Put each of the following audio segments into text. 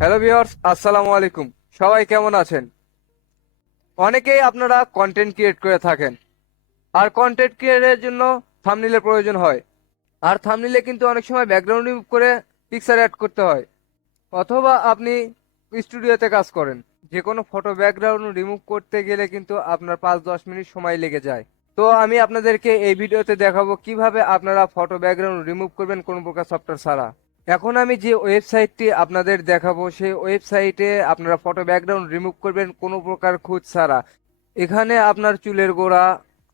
Hello viewers, আসসালামু আলাইকুম। সবাই কেমন আছেন? অনেকেই আপনারা কন্টেন্ট ক্রিয়েট করে থাকেন, আর কন্টেন্ট ক্রিয়েটের জন্য থাম্বনেইলের প্রয়োজন হয়। আর থাম্বনেইলে কিন্তু অনেক সময় ব্যাকগ্রাউন্ড রিমুভ করে পিকচার অ্যাড করতে হয়, অথবা আপনি স্টুডিওতে কাজ করেন। যে কোনো ফটো ব্যাকগ্রাউন্ড রিমুভ করতে গেলে কিন্তু আপনার 5-10 মিনিট সময় লেগে যায়। তো আমি আপনাদেরকে এই ভিডিওতে দেখাবো কিভাবে আপনারা ফটো ব্যাকগ্রাউন্ড রিমুভ করবেন কোনো প্রকার সফটওয়্যার ছাড়া। এখন আমি যে ওয়েবসাইটটি আপনাদের দেখাবো সেই ওয়েবসাইটে আপনারা ফটো ব্যাকগ্রাউন্ড রিমুভ করবেন কোনো প্রকার খুঁত ছাড়া। এখানে আপনার চুলের গোড়া,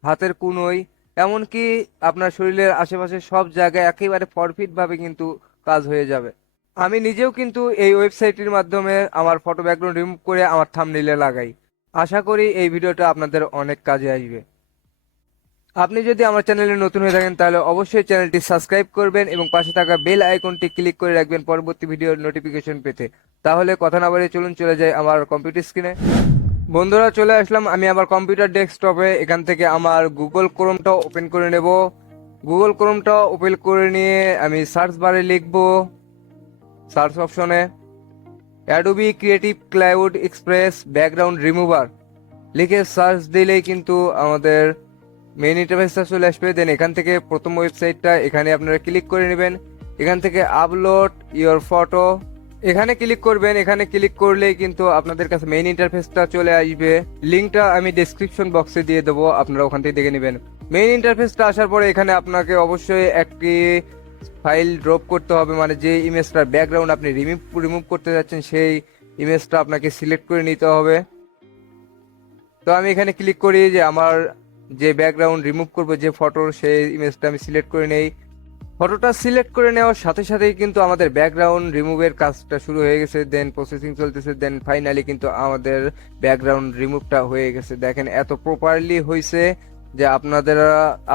হাতের কুনোই, এমনকি আপনার শরীরের আশেপাশে সব জায়গায় একেবারে পারফেক্ট ভাবে কিন্তু কাজ হয়ে যাবে। আমি নিজেও কিন্তু এই ওয়েবসাইটের মাধ্যমে আমার ফটো ব্যাকগ্রাউন্ড রিমুভ করে আমার থাম্বনেইলে লাগাই। আশা করি এই ভিডিওটা আপনাদের অনেক কাজে আসবে। আপনি যদি আমার চ্যানেলে নতুন হয়ে থাকেন তাহলে অবশ্যই চ্যানেলটি সাবস্ক্রাইব করবেন এবং পাশে থাকা বেল আইকনটি ক্লিক করে রাখবেন পরবর্তী ভিডিওর নোটিফিকেশন পেতে। তাহলে কথা না বলে চলুন চলে যাই আমার কম্পিউটার স্ক্রিনে। বন্ধুরা, চলে আসলাম আমি আমার কম্পিউটার ডেস্কটপে। এখান থেকে আমার গুগল ক্রোমটা ওপেন করে নেব। গুগল ক্রোমটা ওপেন করে নিয়ে আমি সার্চ বারে লিখব, সার্চ অপশনে Adobe creative cloud express background remover লিখে সার্চ দিলেই কিন্তু আমাদের মেইন ইন্টারফেসটা চলে আসবে। দেন এখান থেকে প্রথম ওয়েবসাইটটা এখানে আপনারা ক্লিক করে নেবেন। এখান থেকে আপলোড ইওর ফটো এখানে ক্লিক করবেন। এখানে ক্লিক করলেই কিন্তু আপনাদের কাছে মেইন ইন্টারফেসটা চলে আসবে। লিঙ্কটা আমি ডেসক্রিপশন বক্সে দিয়ে দেবো, আপনারা ওখান থেকে দেখে নেবেন। মেইন ইন্টারফেসটা আসার পরে এখানে আপনাকে অবশ্যই একটি ফাইল ড্রপ করতে হবে, মানে যে ইমেজটার ব্যাকগ্রাউন্ড আপনি রিমুভ করতে যাচ্ছেন সেই ইমেজটা আপনাকে সিলেক্ট করে নিতে হবে। তো আমি এখানে ক্লিক করি যে আমার যে ব্যাকগ্রাউন্ড রিমুভ করব যে ফটোর সেই ইমেজটা আমি সিলেক্ট করে নেই। ফটোটা সিলেক্ট করে নেওয়ার সাথে সাথেই কিন্তু আমাদের ব্যাকগ্রাউন্ড রিমুভের কাজটা শুরু হয়ে গেছে। দেন প্রসেসিং চলতেছে। দেন ফাইনালি কিন্তু আমাদের ব্যাকগ্রাউন্ড রিমুভটা হয়ে গেছে। দেখেন এত প্রপারলি হয়েছে যে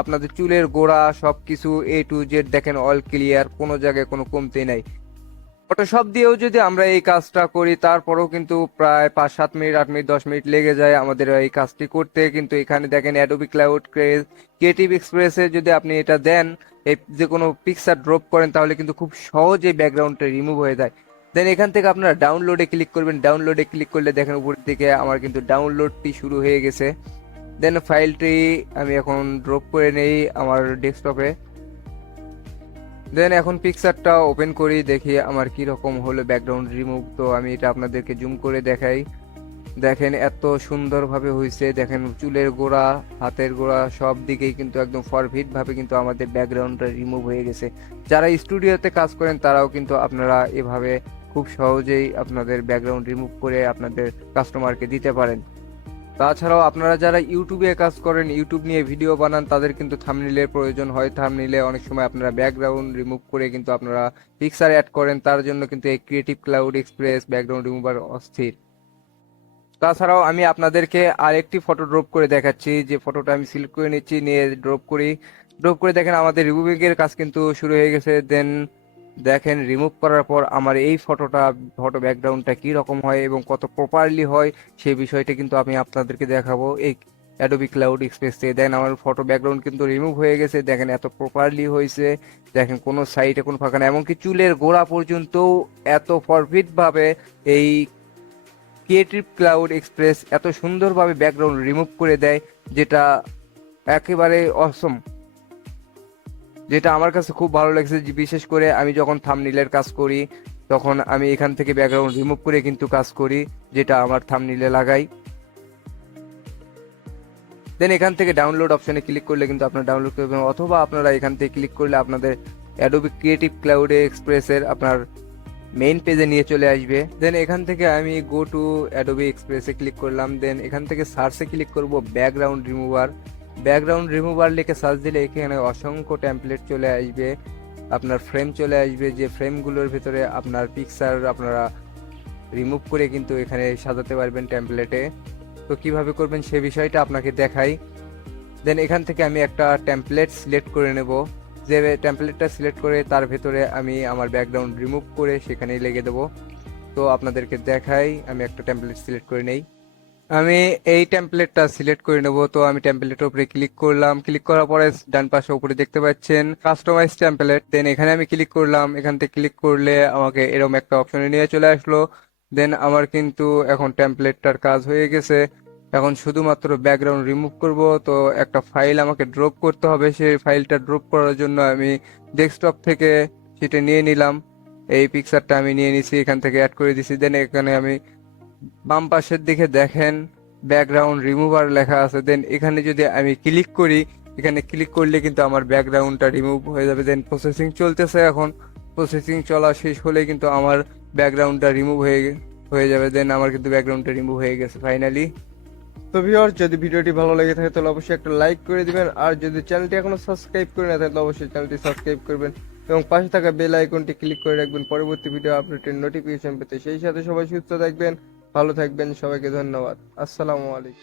আপনাদের চুলের গোড়া সবকিছু A to Z দেখেন অল ক্লিয়ার, কোনো জায়গায় কোনো কমতি নাই। ফটোশপ দিয়েও যদি আমরা এই কাজটা করি তারপরেও কিন্তু প্রায় 5-7 মিনিট, 8 মিনিট, 10 মিনিট লেগে যায় আমাদের এই কাজটি করতে। কিন্তু এখানে দেখেন অ্যাডোবি ক্লাউড ক্রিয়েটিভ এক্সপ্রেসে যদি আপনি এটা দেন, এই যে কোনো পিকচার ড্রপ করেন, তাহলে কিন্তু খুব সহজেই ব্যাকগ্রাউন্ডটা রিমুভ হয়ে যায়। দেন এখান থেকে আপনারা ডাউনলোডে ক্লিক করবেন। ডাউনলোডে ক্লিক করলে দেখেন উপরের দিকে আমার কিন্তু ডাউনলোডটি শুরু হয়ে গেছে। দেন ফাইলটি আমি এখন ড্রপ করে নেই আমার ডেস্কটপে। দেন এখন পিকচারটা ওপেন করি, দেখি আমার কি রকম হলো ব্যাকগ্রাউন্ড রিমুভ। তো আমি এটা আপনাদেরকে জুম করে দেখাই। দেখেন এত সুন্দরভাবে হয়েছে। দেখেন চুলের গোড়া, হাতের গোড়া সব দিকেই কিন্তু একদম পারফেক্ট ভাবে কিন্তু আমাদের ব্যাকগ্রাউন্ডটা রিমুভ হয়ে গেছে। যারা স্টুডিওতে কাজ করেন তারাও কিন্তু আপনারা এভাবে খুব সহজেই আপনাদের ব্যাকগ্রাউন্ড রিমুভ করে আপনাদের কাস্টমারকে দিতে পারেন। তাছাড়াও আপনারা যারা ইউটিউবে কাজ করেন, ইউটিউব নিয়ে ভিডিও বানান, তাদের কিন্তু থাম্বনেইলের প্রয়োজন হয়। থাম্বনেইলে অনেক সময় আপনারা ব্যাকগ্রাউন্ড রিমুভ করে কিন্তু আপনারা পিকচার অ্যাড করেন, তার জন্য কিন্তু এই creative cloud express background remover অস্থির। তাছাড়াও আমি আপনাদেরকে আরেকটি ফটো ড্রপ করে দেখাচ্ছি। যে ফটোটা আমি সিলেক্ট করে নিচ্ছি, নিয়ে ড্রপ করি। ড্রপ করে দেখেন আমাদের রিমুভিং এর কাজ কিন্তু শুরু হয়ে গেছে। দেন দেখেন রিমুভ করার পর আমার এই ফটো ব্যাকগ্রাউন্ডটা কি রকম হয় এবং কত প্রপারলি হয় সেই বিষয়টা কিন্তু আমি আপনাদেরকে দেখাবো এই অ্যাডোবি ক্লাউড এক্সপ্রেস থেকে। দেখেন আমার ফটো ব্যাকগ্রাউন্ড কিন্তু রিমুভ হয়ে গেছে। দেখেন এত প্রপারলি হয়েছে। দেখেন কোনো সাইডে কোনো ফাঁকা না, এমনকি চুলের গোড়া পর্যন্ত এত পারফেক্ট ভাবে এই ক্রিয়েটিভ ক্লাউড এক্সপ্রেস এত সুন্দরভাবে ব্যাকগ্রাউন্ড রিমুভ করে দেয়, যেটা একেবারে অসম, যেটা আমার কাছে খুব ভালো লাগছে। বিশেষ করে আমি যখন থাম্বনেইলের কাজ করি তখন আমি এখান থেকে ব্যাকগ্রাউন্ড রিমুভ করে কিন্তু কাজ করি, যেটা আমার থাম্বনেইলে লাগাই। দেন এখান থেকে ডাউনলোড অপশনে ক্লিক করলে কিন্তু আপনারা ডাউনলোড করবেন, অথবা আপনারা এখান থেকে ক্লিক করলে আপনাদের অ্যাডোবি ক্রিয়েটিভ ক্লাউড এক্সপ্রেসের আপনার মেইন পেজে নিয়ে চলে আসবে। দেন এখান থেকে আমি গো টু অ্যাডোবি এক্সপ্রেসে ক্লিক করলাম। দেন এখান থেকে সার্চে ক্লিক করব ব্যাকগ্রাউন্ড রিমুভার। ব্যাকগ্রাউন্ড রিমুভার লিখে সার্চ দিলে এখানে অসংখ্য টেমপ্লেট চলে আসবে, আপনার ফ্রেম চলে আসবে। যে ফ্রেমগুলোর ভিতরে আপনার পিকচার আপনারা রিমুভ করে কিন্তু এখানে সাজাতে পারবেন টেমপ্লেটে। তো কিভাবে করবেন সে বিষয়টা আপনাকে দেখাই। দেন এখান থেকে আমি একটা টেমপ্লেট সিলেক্ট করে নেব। যে টেমপ্লেটটা সিলেক্ট করে তার ভেতরে আমি আমার ব্যাকগ্রাউন্ড রিমুভ করে সেখানেই লেগে দেবো। তো আপনাদেরকে দেখাই, আমি একটা টেমপ্লেট সিলেক্ট করে নেই। আমি এই টেমপ্লেটটা সিলেক্ট করে নেব। তো আমি টেমপ্লেটের উপরে ক্লিক করলাম, ক্লিক করার পরে ডান পাশে উপরে দেখতে পাচ্ছেন কাস্টমাইজ টেমপ্লেট। দেন এখানে আমি ক্লিক করলাম, এখান থেকে ক্লিক করলে আমাকে এরকম একটা অপশনে নিয়ে চলে আসলো। দেন আমার কিন্তু এখন টেমপ্লেটটার কাজ হয়ে গেছে। এখন শুধুমাত্র ব্যাকগ্রাউন্ড রিমুভ করব। তো একটা ফাইল আমাকে ড্রপ করতে হবে, সেই ফাইলটা ড্রপ করার জন্য আমি ডেস্কটপ থেকে সেটা নিয়ে নিলাম। এই পিকচারটা আমি নিয়ে নিছি, এখান থেকে অ্যাড করে দিছি। দেন এখানে আমি বাম পাশের দিকে দেখেন ব্যাকগ্রাউন্ড রিমুভার লেখা আছে। দেন এখানে যদি আমি ক্লিক করি, এখানে ক্লিক করলে কিন্তু আমার ব্যাকগ্রাউন্ডটা রিমুভ হয়ে যাবে। দেন প্রসেসিং চলতেছে, এখন প্রসেসিং চলা শেষ হলে কিন্তু আমার ব্যাকগ্রাউন্ডটা রিমুভ হয়ে যাবে। দেন আমার কিন্তু ব্যাকগ্রাউন্ডটা রিমুভ হয়ে গেছে ফাইনালি। তো ভিউয়ার্স, যদি ভিডিওটি ভালো লেগে থাকে তাহলে অবশ্যই একটা লাইক করে দিবেন, আর যদি চ্যানেলটি এখনো সাবস্ক্রাইব করে না থাকেন তাহলে অবশ্যই চ্যানেলটি সাবস্ক্রাইব করবেন এবং পাশে থাকা বেল আইকনটি ক্লিক করে রাখবেন পরবর্তী ভিডিও আপলোডের নোটিফিকেশন পেতে। সেই সাথে সবাই সুস্থ থাকবেন, ভালো থাকবেন, সবাইকে ধন্যবাদ। আসসালামু আলাইকুম।